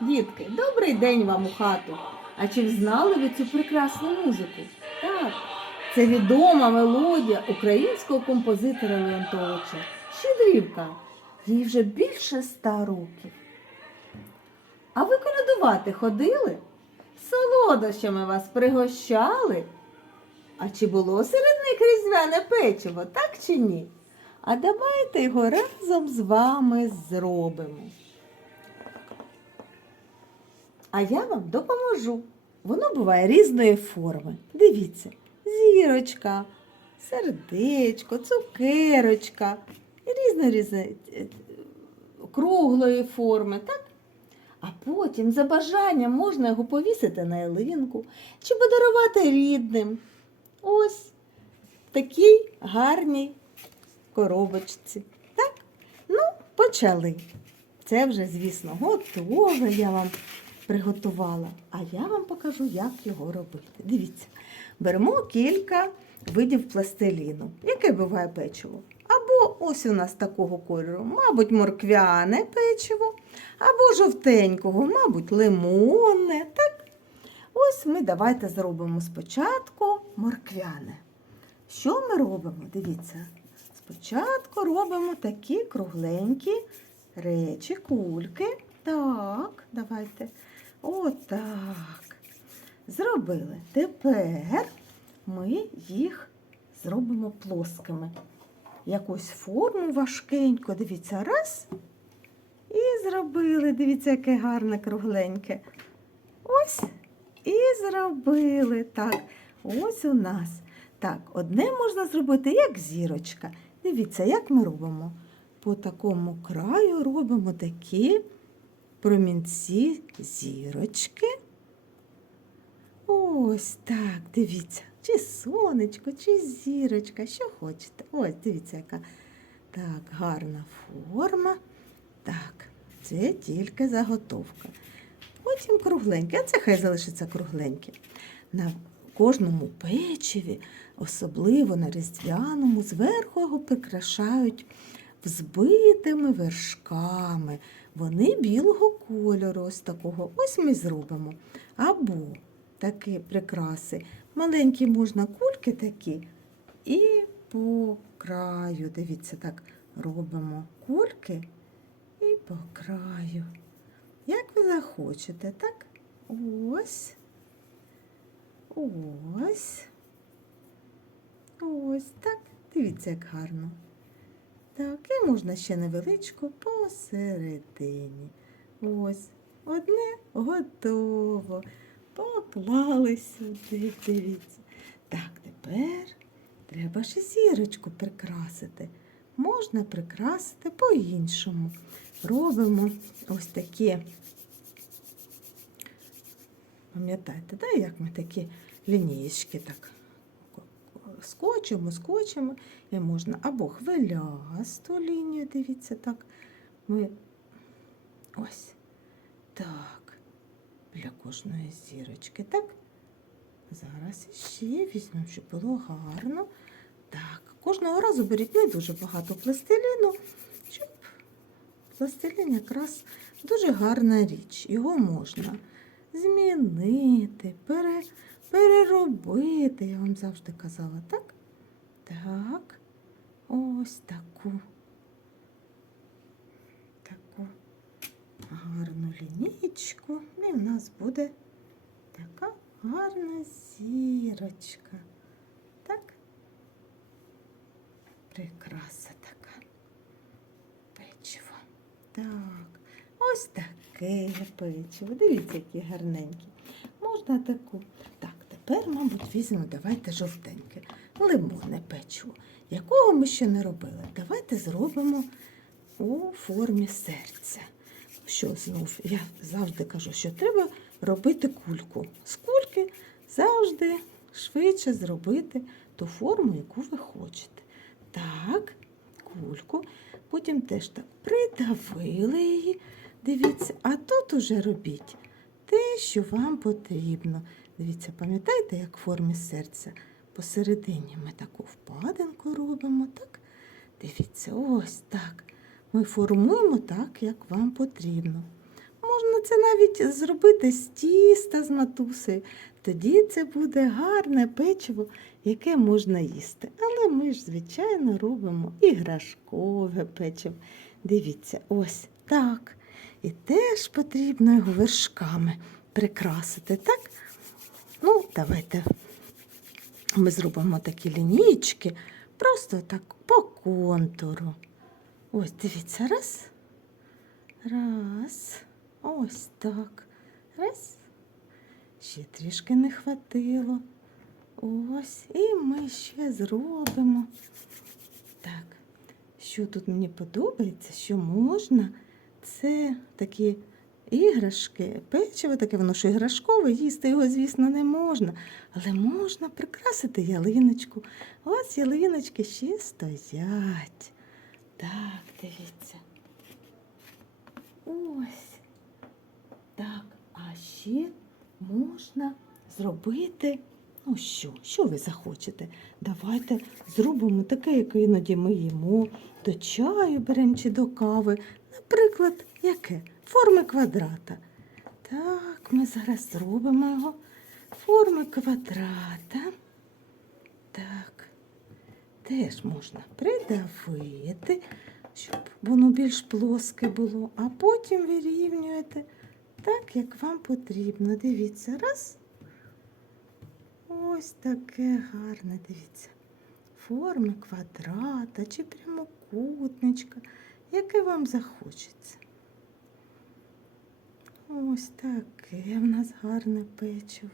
Дітки, добрий день вам у хату. А чи знали ви цю прекрасну музику? Так, це відома мелодія українського композитора Леонтовича Щедрівка. Їй вже більше ста років. А ви колядувати ходили? Солодощами вас пригощали? А чи було серед них різдвяне печиво, так чи ні? А давайте його разом з вами зробимо. А я вам допоможу. Воно буває різної форми. Дивіться, зірочка, сердечко, цукерочка, різно різної круглої форми, так? А потім за бажанням можна його повісити на ялинку чи подарувати рідним. Ось такій гарній коробочці. Так? Ну, почали. Це вже, звісно, готове я вам приготувала. А я вам покажу, як його робити. Дивіться, беремо кілька видів пластиліну. Яке буває печиво? Або ось у нас такого кольору, мабуть, морквяне печиво, або жовтенького, мабуть, лимонне. Так? Ось ми давайте зробимо спочатку морквяне. Що ми робимо? Дивіться, спочатку робимо такі кругленькі речі, кульки. Так, давайте. Отак. Зробили. Тепер ми їх зробимо плоскими. Якусь форму важкеньку. Дивіться, раз. І зробили. Дивіться, яке гарне кругленьке. Ось. І зробили. Так, ось у нас. Так, одне можна зробити, як зірочка. Дивіться, як ми робимо. По такому краю робимо такі промінці зірочки. Ось так, дивіться, чи сонечко, чи зірочка, що хочете. Ось, дивіться, яка так, гарна форма. Так, це тільки заготовка. Потім кругленьке, а це хай залишиться кругленьке. На кожному печиві, особливо на різдвяному, зверху його прикрашають взбитими вершками. Вони білого кольору, ось такого. Ось ми зробимо. Або такі прикраси. Маленькі можна кульки такі. І по краю, дивіться, так робимо кульки і по краю. Як ви захочете, так? Ось. Ось. Ось так. Дивіться, як гарно. Так, і можна ще невеличку посередині. Ось, одне готово. Поклали сюди, дивіться. Так, тепер треба ще зірочку прикрасити. Можна прикрасити по-іншому. Робимо ось такі, пам'ятаєте, да, як ми такі лінієчки так скочимо, скочимо, і можна або хвилясту лінію, дивіться, так, ми ось так, для кожної зірочки, так. Зараз ще візьмемо, щоб було гарно. Так, кожного разу беріть не дуже багато пластиліну, щоб пластилін якраз дуже гарна річ. Його можна змінити, пере, переробити, я вам завжди казала, так? Так, ось таку, таку гарну лінійку. І в нас буде така гарна зірочка. Так? Прикраса така. Печиво. Так, ось таке печиво. Дивіться, які гарненькі. Можна таку. Так, тепер, мабуть, візьмемо, давайте жовтеньке, лимонне печиво, якого ми ще не робили. Давайте зробимо у формі серця. Що знов? Я завжди кажу, що треба робити кульку. З кульки завжди швидше зробити ту форму, яку ви хочете. Так, кульку. Потім теж так придавили її. Дивіться, а тут уже робіть те, що вам потрібно. Дивіться, пам'ятаєте, як в формі серця? Посередині ми таку впадинку робимо, так? Дивіться, ось так. Ми формуємо так, як вам потрібно. Можна це навіть зробити з тіста з матусею. Тоді це буде гарне печиво, яке можна їсти. Але ми ж, звичайно, робимо іграшкове печиво. Дивіться, ось так. І теж потрібно його вершками прикрасити, так? Ну, давайте ми зробимо такі лінійки, просто так по контуру. Ось, дивіться, раз. Раз. Ось так. Раз. Ще трішки не хватило. Ось. І ми ще зробимо. Так. Що тут мені подобається, що можна, це такі іграшки, печиво таке, воно що іграшкове, їсти його, звісно, не можна. Але можна прикрасити ялиночку. У вас ялиночки ще стоять. Так, дивіться. Ось. Так, а ще можна зробити. Ну що, що ви захочете? Давайте зробимо таке, як іноді ми їмо, до чаю беремо чи до кави. Наприклад, яке? Форми квадрата. Так, ми зараз зробимо його. Форми квадрата. Так, теж можна придавити, щоб воно більш плоске було, а потім вирівнюєте так, як вам потрібно. Дивіться, раз. Ось таке гарне, дивіться. Форми квадрата чи прямокутничка, яке вам захочеться. Ось таке в нас гарне печиво.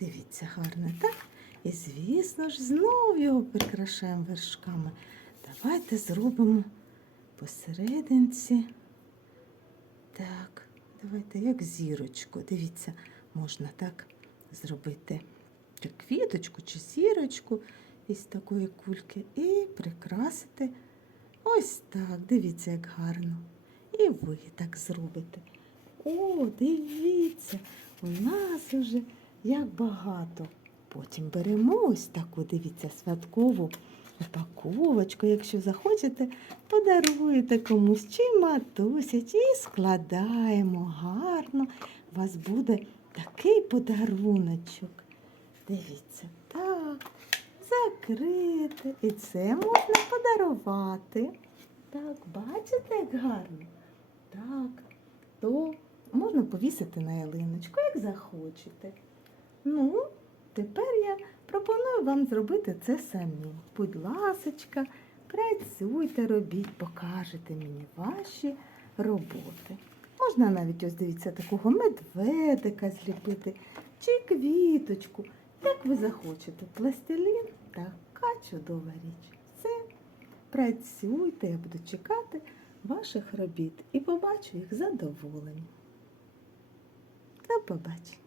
Дивіться, гарне, так? І, звісно ж, знов його прикрашаємо вершками. Давайте зробимо посерединці. Так, давайте як зірочку. Дивіться, можна так зробити чи квіточку чи зірочку із такої кульки і прикрасити ось так. Дивіться, як гарно. І ви так зробите. О, дивіться, у нас уже як багато. Потім беремо ось таку, дивіться, святкову упаковочку. Якщо захочете, подаруєте комусь чи матусі, чи складаємо гарно. У вас буде такий подаруночок. Дивіться, так, закрити. І це можна подарувати. Так, бачите, як гарно? Так, то можна повісити на ялиночку, як захочете. Ну, тепер я пропоную вам зробити це самі. Будь ласочка, працюйте, робіть, покажете мені ваші роботи. Можна навіть ось дивіться такого медведика зліпити чи квіточку. Як ви захочете, пластилін така чудова річ. Все, працюйте, я буду чекати ваших робіт і побачу їх задоволення. До побачення.